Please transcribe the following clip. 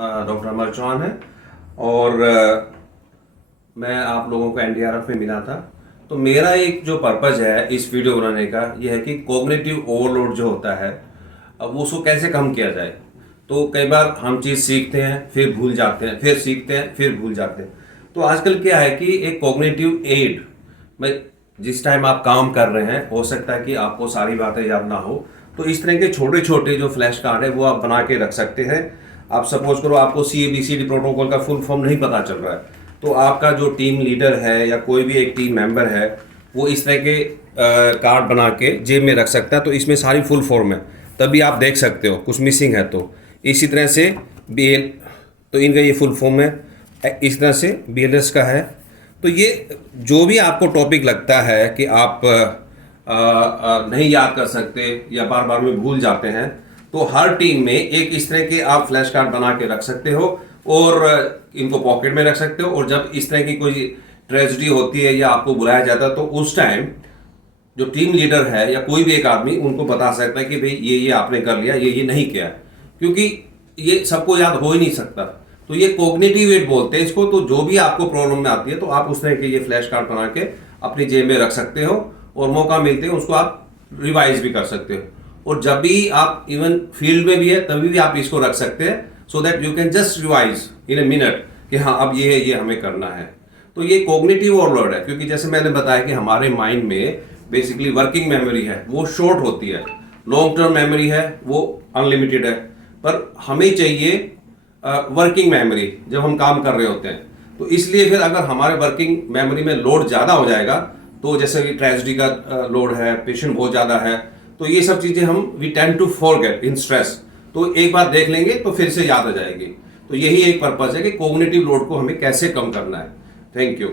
Doctor अमर चौहान है और मैं आप लोगों को एनडीआरएफ में मिला था। तो मेरा एक जो पर्पज़ है इस वीडियो बनाने का ये है कि कॉग्निटिव ओवरलोड जो होता है अब वो उसको कैसे कम किया जाए। तो कई बार हम चीज़ सीखते हैं फिर भूल जाते हैं, फिर सीखते हैं फिर भूल जाते हैं। तो आजकल क्या है कि एक कॉग्निटिव एड में जिस टाइम आप काम कर रहे हैं हो सकता है कि आपको सारी बातें याद ना हो, तो इस तरह के छोटे छोटे जो फ्लैश कार्ड है वो आप बना के रख सकते हैं। आप सपोज करो आपको CABCD प्रोटोकॉल का फुल फॉर्म नहीं पता चल रहा है, तो आपका जो टीम लीडर है या कोई भी एक टीम मेंबर है वो इस तरह के कार्ड बना के जेब में रख सकता है। तो इसमें सारी फुल फॉर्म है, तभी आप देख सकते हो कुछ मिसिंग है तो। इसी तरह से BL, तो इनका ये फुल फॉर्म है। इस तरह से BLS का है। तो ये जो भी आपको टॉपिक लगता है कि आप नहीं याद कर सकते या बार बार में भूल जाते हैं, तो हर टीम में एक इस तरह के आप फ्लैश कार्ड बना के रख सकते हो और इनको पॉकेट में रख सकते हो। और जब इस तरह की कोई ट्रेजेडी होती है या आपको बुलाया जाता है तो उस टाइम जो टीम लीडर है या कोई भी एक आदमी उनको बता सकता है कि भाई ये आपने कर लिया, ये नहीं किया, क्योंकि ये सबको याद हो ही नहीं सकता। तो ये कॉग्निटिव एड बोलते हैं इसको। तो जो भी आपको प्रॉब्लम में आती है तो आप उस तरह के ये फ्लैश कार्ड बना के अपनी जेब में रख सकते हो और मौका मिलते हैं उसको आप रिवाइज भी कर सकते हो। और जब भी आप इवन फील्ड में भी है तभी भी आप इसको रख सकते हैं, so that you can just revise in a minute कि हाँ अब ये हमें करना है। तो ये कॉग्निटिव ओवरलोड है, क्योंकि जैसे मैंने बताया कि हमारे माइंड में बेसिकली वर्किंग मेमोरी है वो शॉर्ट होती है, लॉन्ग टर्म मेमोरी है वो अनलिमिटेड है। पर हमें चाहिए वर्किंग मेमोरी जब हम काम कर रहे होते हैं। तो इसलिए फिर अगर हमारे वर्किंग मेमोरी में लोड ज़्यादा हो जाएगा, तो जैसे कि ट्रेजेडी का लोड है, पेशेंट बहुत ज़्यादा है, तो ये सब चीज़ें हम we tend to forget in stress. तो एक बार देख लेंगे तो फिर से याद आ जाएगी। तो यही एक पर्पज़ है कि कॉग्निटिव लोड को हमें कैसे कम करना है। Thank you.